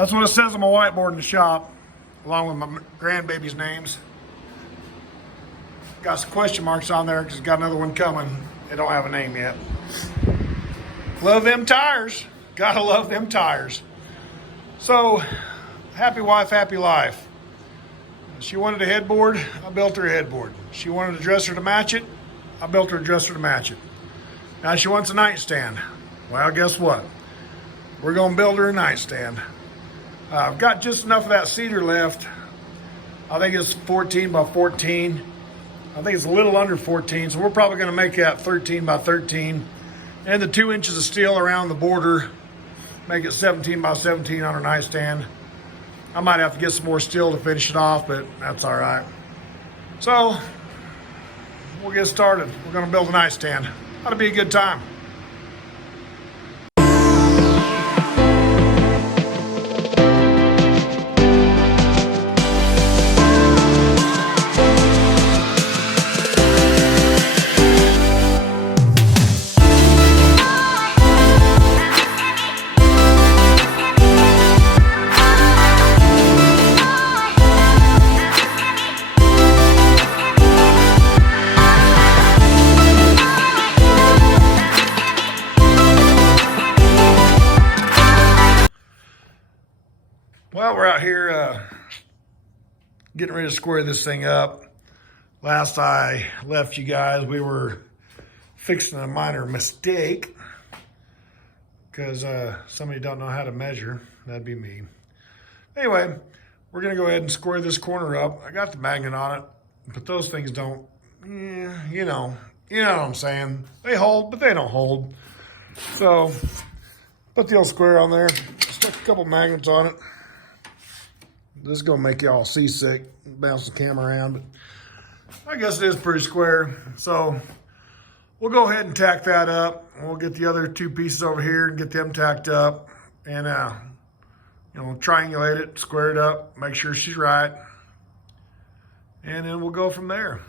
That's what it says on my whiteboard in the shop, along with my grandbaby's names. Got some question marks on there because it's got another one coming. They don't have a name yet. Love them tires. Gotta love them tires. So, happy wife, happy life. She wanted a headboard, I built her a headboard. She wanted a dresser to match it, I built her a dresser to match it. Now she wants a nightstand. Well, guess what? We're gonna build her a nightstand. I've got just enough of that cedar left. I think it's 14 by 14. I think it's a little under 14, so we're probably gonna make that 13 by 13. And the 2 inches of steel around the border, make it 17 by 17 on her nightstand. I might have to get some more steel to finish it off, but that's all right. So, we'll get started. We're gonna build a nightstand. Ought to be a good time. Well, we're out here getting ready to square this thing up. Last I left you guys, we were fixing a minor mistake because somebody don't know how to measure. That'd be me. Anyway, we're gonna go ahead and square this corner up. I got the magnet on it, but those things don't, you know what I'm saying. They hold, but they don't hold. So, put the old square on there, stuck a couple magnets on it. This is gonna make y'all seasick, bounce the camera around, but I guess it is pretty square. So we'll go ahead and tack that up. We'll get the other 2 pieces over here and get them tacked up, and triangulate it, square it up, make sure she's right, and then we'll go from there.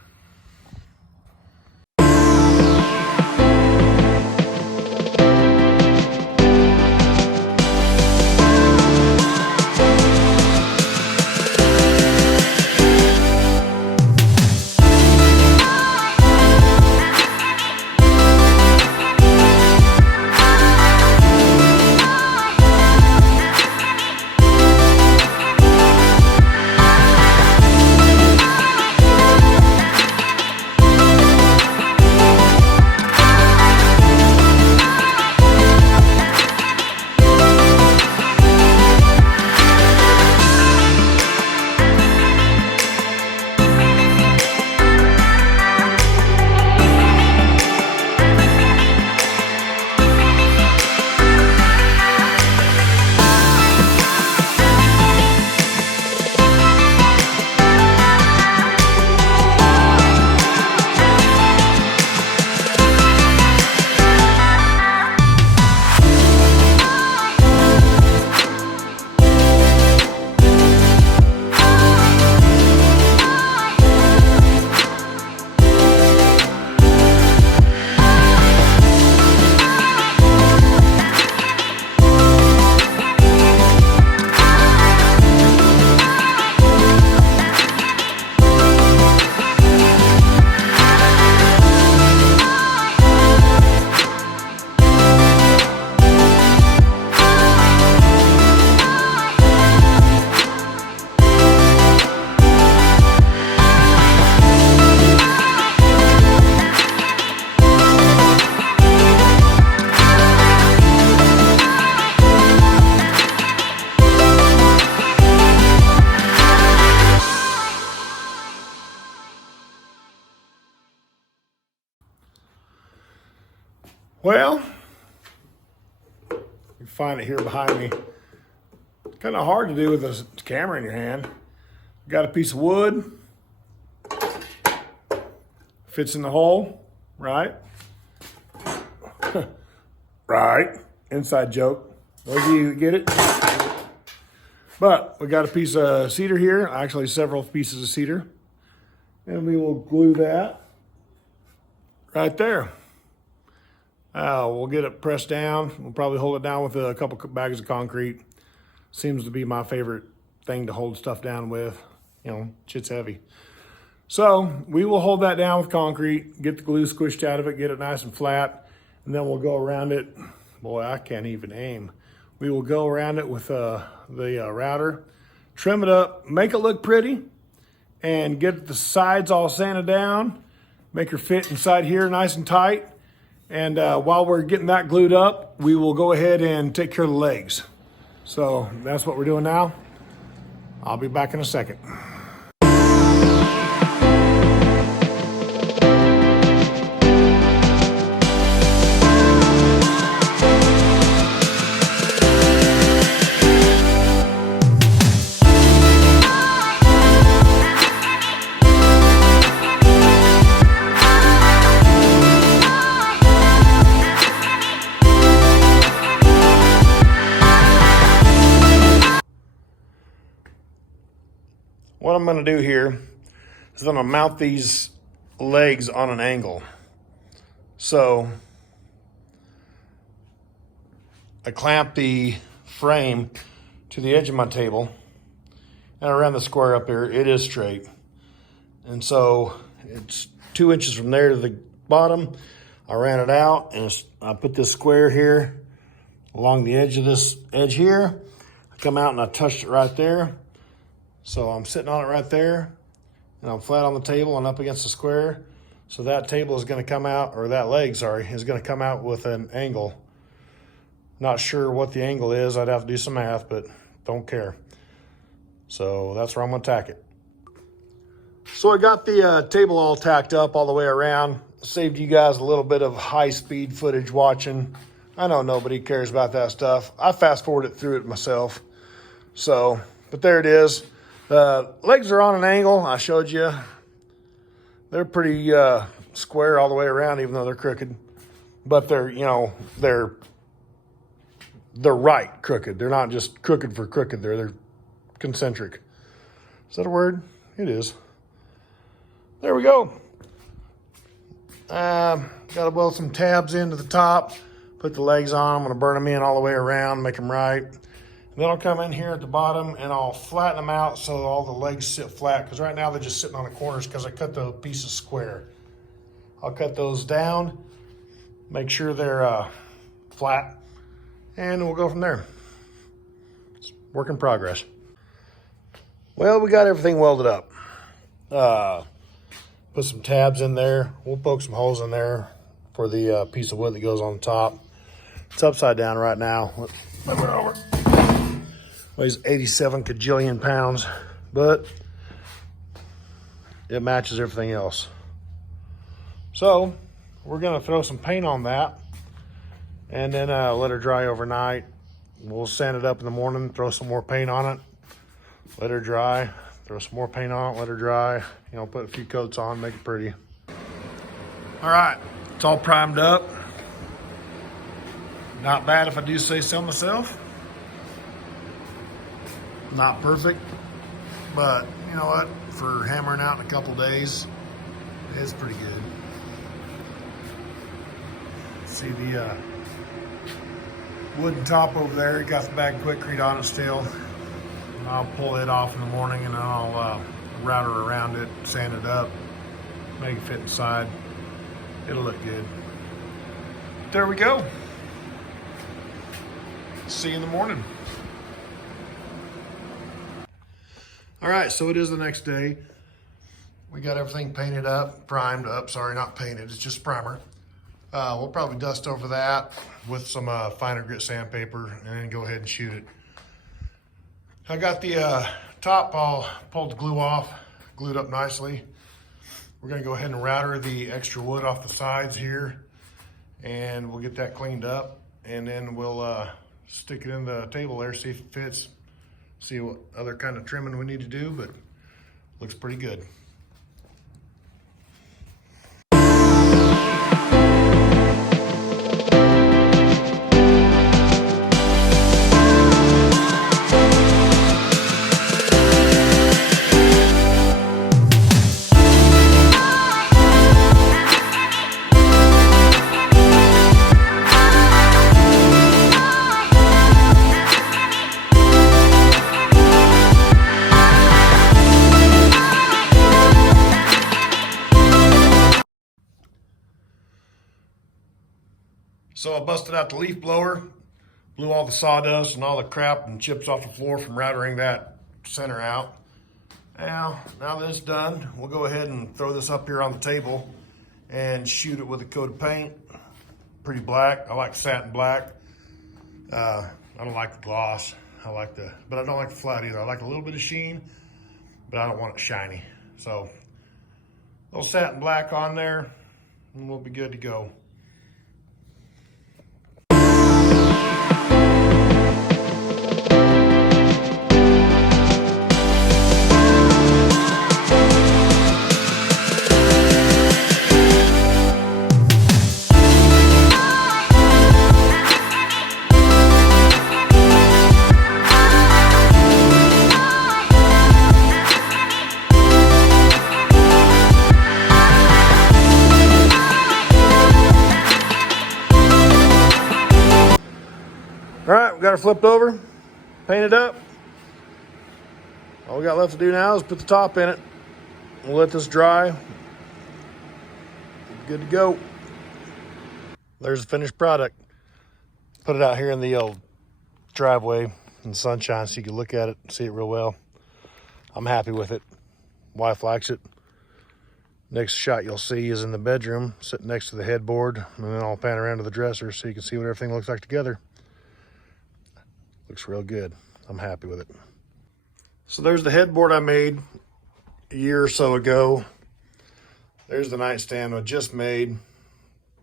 Well, you find it here behind me. Kind of hard to do with this camera in your hand. Got a piece of wood. Fits in the hole, right? Right. Inside joke. Those of you who get it. But we got a piece of cedar here, actually several pieces of cedar. And we will glue that right there. We'll get it pressed down. We'll probably hold it down with a couple bags of concrete. Seems to be my favorite thing to hold stuff down with. You know, shit's heavy. So we will hold that down with concrete, get the glue squished out of it, get it nice and flat, and then we'll go around it. Boy, I can't even aim. We will go around it with the router, trim it up, make it look pretty, and get the sides all sanded down, make her fit inside here nice and tight. And while we're getting that glued up, we will go ahead and take care of the legs. So that's what we're doing now. I'll be back in a second. What I'm going to do here is I'm going to mount these legs on an angle. So I clamp the frame to the edge of my table, and around the square up there, it is straight. And so it's 2 inches from there to the bottom. I ran it out, and I put this square here along the edge of this edge here. I come out and I touched it right there. So I'm sitting on it right there, and I'm flat on the table and up against the square. So that table is going to come out, or that leg, sorry, is going to come out with an angle. Not sure what the angle is. I'd have to do some math, but don't care. So that's where I'm going to tack it. So I got the table all tacked up all the way around. Saved you guys a little bit of high-speed footage watching. I know nobody cares about that stuff. I fast-forwarded through it myself. So, but there it is. The legs are on an angle, I showed you. They're pretty square all the way around, even though they're crooked. But they're, you know, they're right crooked. They're not just crooked for crooked. They're concentric. Is that a word? It is. There we go. Got to weld some tabs into the top. Put the legs on. I'm going to burn them in all the way around, make them right. Then I'll come in here at the bottom and I'll flatten them out so all the legs sit flat, because right now they're just sitting on the corners because I cut the pieces square. I'll cut those down, make sure they're flat, and we'll go from there. It's work in progress. Well, we got everything welded up. Put some tabs in there. We'll poke some holes in there for the piece of wood that goes on the top. It's upside down right now. Move it over. Weighs 87 kajillion pounds, but it matches everything else. So we're gonna throw some paint on that and then let her dry overnight. We'll sand it up in the morning, throw some more paint on it, let her dry, throw some more paint on it, let her dry, you know, put a few coats on, make it pretty. All right, it's all primed up. Not bad if I do say so myself. Not perfect, but you know what? For hammering out in a couple days, it's pretty good. See the wooden top over there, got the bag quickcrete on it still. And I'll pull it off in the morning and then I'll router around it, sand it up, make it fit inside. It'll look good. There we go. See you in the morning. All right, so it is the next day. We got everything painted up, primed up. Sorry, not painted, it's just primer. We'll probably dust over that with some finer grit sandpaper and then go ahead and shoot it. I got the top all pulled the glue off, glued up nicely. We're gonna go ahead and router the extra wood off the sides here, and we'll get that cleaned up, and then we'll stick it in the table there, see if it fits. See what other kind of trimming we need to do, but looks pretty good. So I busted out the leaf blower, blew all the sawdust and all the crap and chips off the floor from routering that center out. Now that it's done, we'll go ahead and throw this up here on the table and shoot it with a coat of paint. Pretty black. I like satin black. I don't like the gloss. But I don't like the flat either. I like a little bit of sheen, but I don't want it shiny. So a little satin black on there and we'll be good to go. All right, we got her flipped over, painted up. All we got left to do now is put the top in it. We'll let this dry. Good to go. There's the finished product. Put it out here in the old driveway in the sunshine so you can look at it and see it real well. I'm happy with it. Wife likes it. Next shot you'll see is in the bedroom, sitting next to the headboard, and then I'll pan around to the dresser so you can see what everything looks like together. Looks real good. I'm happy with it. So there's the headboard I made a year or so ago. There's the nightstand I just made.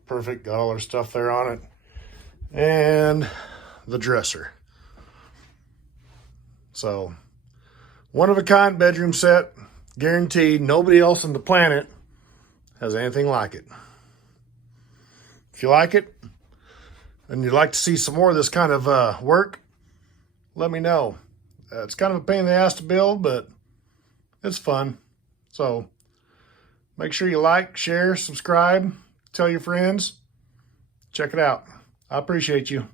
Perfect, got all our stuff there on it. And the dresser. So, one of a kind bedroom set. Guaranteed nobody else on the planet has anything like it. If you like it, and you'd like to see some more of this kind of work, let me know. It's kind of a pain in the ass to build, but it's fun. So make sure you like, share, subscribe, tell your friends. Check it out. I appreciate you.